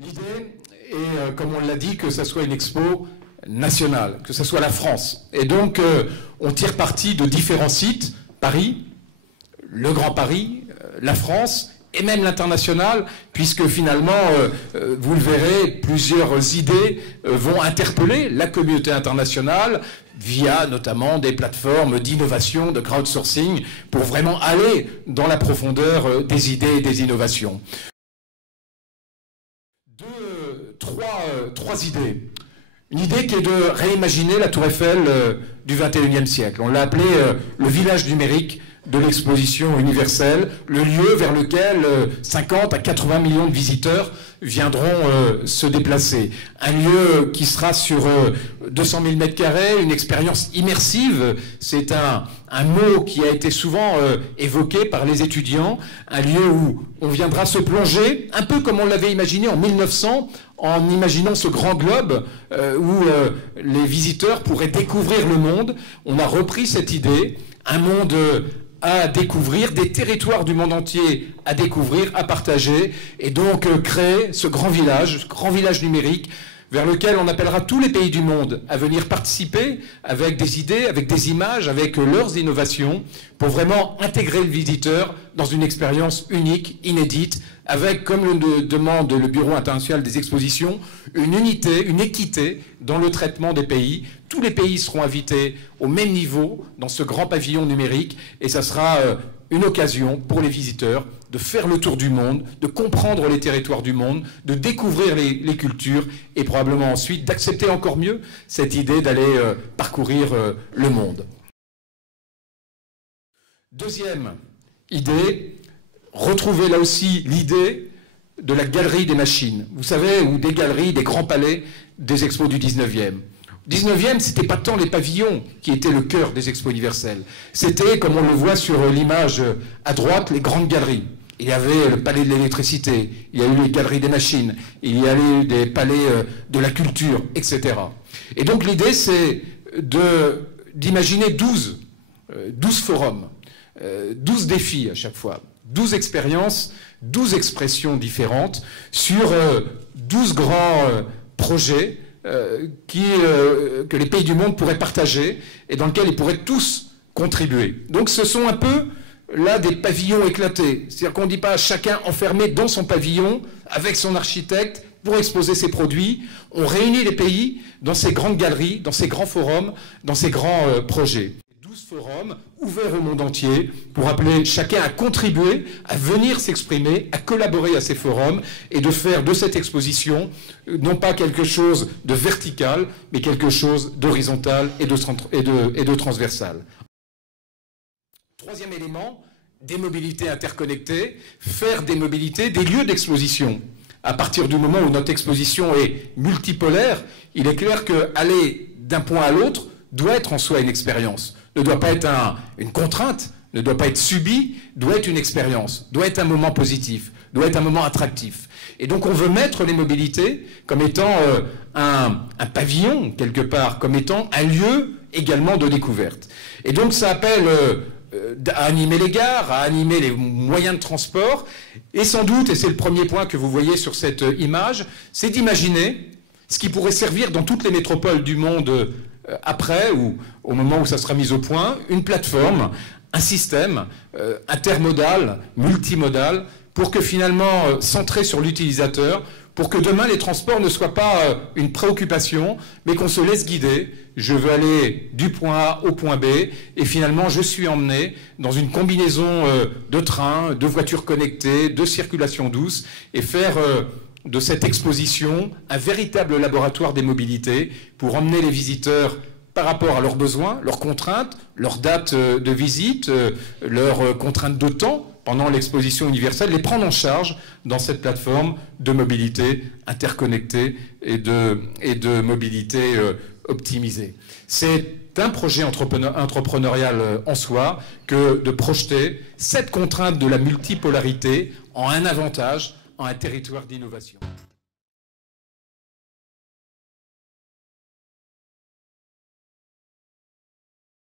L'idée est, comme on l'a dit, que ça soit une expo nationale, que ce soit la France. Et donc, on tire parti de différents sites, Paris, le Grand Paris, la France, et même l'international, puisque finalement, vous le verrez, plusieurs idées vont interpeller la communauté internationale via notamment des plateformes d'innovation, de crowdsourcing, pour vraiment aller dans la profondeur des idées et des innovations. Trois idées. Une idée qui est de réimaginer la Tour Eiffel du XXIe siècle. On l'a appelé le village numérique de l'exposition universelle, le lieu vers lequel 50 à 80 millions de visiteurs viendront se déplacer. Un lieu qui sera sur 200 000 mètres carrés, une expérience immersive, c'est un mot qui a été souvent évoqué par les étudiants, un lieu où on viendra se plonger, un peu comme on l'avait imaginé en 1900, en imaginant ce grand globe où les visiteurs pourraient découvrir le monde. On a repris cette idée, un monde à découvrir, des territoires du monde entier à découvrir, à partager, et donc créer ce grand village numérique, vers lequel on appellera tous les pays du monde à venir participer avec des idées, avec des images, avec leurs innovations, pour vraiment intégrer le visiteur dans une expérience unique, inédite, avec, comme le demande le Bureau international des expositions, une unité, une équité dans le traitement des pays. Tous les pays seront invités au même niveau dans ce grand pavillon numérique, et ça sera une occasion pour les visiteurs de faire le tour du monde, de comprendre les territoires du monde, de découvrir les cultures, et probablement ensuite d'accepter encore mieux cette idée d'aller parcourir le monde. Deuxième idée, retrouver là aussi l'idée de la galerie des machines. Vous savez, ou des galeries, des grands palais des expos du 19e. Au 19e, ce n'était pas tant les pavillons qui étaient le cœur des expos universelles. C'était, comme on le voit sur l'image à droite, les grandes galeries. Il y avait le palais de l'électricité, il y a eu les galeries des machines, il y a eu des palais de la culture, etc. Et donc l'idée, c'est d'imaginer 12 forums, 12 défis à chaque fois, 12 expériences, 12 expressions différentes sur 12 grands projets que les pays du monde pourraient partager et dans lesquels ils pourraient tous contribuer. Donc ce sont un peu là des pavillons éclatés. C'est-à-dire qu'on ne dit pas chacun enfermé dans son pavillon avec son architecte pour exposer ses produits. On réunit les pays dans ces grandes galeries, dans ces grands forums, dans ces grands projets. 12 forums ouverts au monde entier pour appeler chacun à contribuer, à venir s'exprimer, à collaborer à ces forums et de faire de cette exposition non pas quelque chose de vertical, mais quelque chose d'horizontal et de transversal. Troisième élément, des mobilités interconnectées, faire des mobilités des lieux d'exposition. À partir du moment où notre exposition est multipolaire, il est clair qu'aller d'un point à l'autre doit être en soi une expérience, ne doit pas être une contrainte, ne doit pas être subie, doit être une expérience, doit être un moment positif, doit être un moment attractif. Et donc on veut mettre les mobilités comme étant un pavillon, quelque part, comme étant un lieu également de découverte. Et donc ça appelle à animer les gares, à animer les moyens de transport, et sans doute, et c'est le premier point que vous voyez sur cette image, c'est d'imaginer ce qui pourrait servir dans toutes les métropoles du monde après, ou au moment où ça sera mis au point, une plateforme, un système intermodal, multimodal, pour que finalement, centré sur l'utilisateur, pour que demain les transports ne soient pas une préoccupation, mais qu'on se laisse guider. Je veux aller du point A au point B, et finalement je suis emmené dans une combinaison de trains, de voitures connectées, de circulation douce, et faire de cette exposition un véritable laboratoire des mobilités pour emmener les visiteurs par rapport à leurs besoins, leurs contraintes, leurs dates de visite, leurs contraintes de temps pendant l'exposition universelle, les prendre en charge dans cette plateforme de mobilité interconnectée et de mobilité optimisée. C'est un projet entrepreneurial en soi que de projeter cette contrainte de la multipolarité en un avantage, en un territoire d'innovation.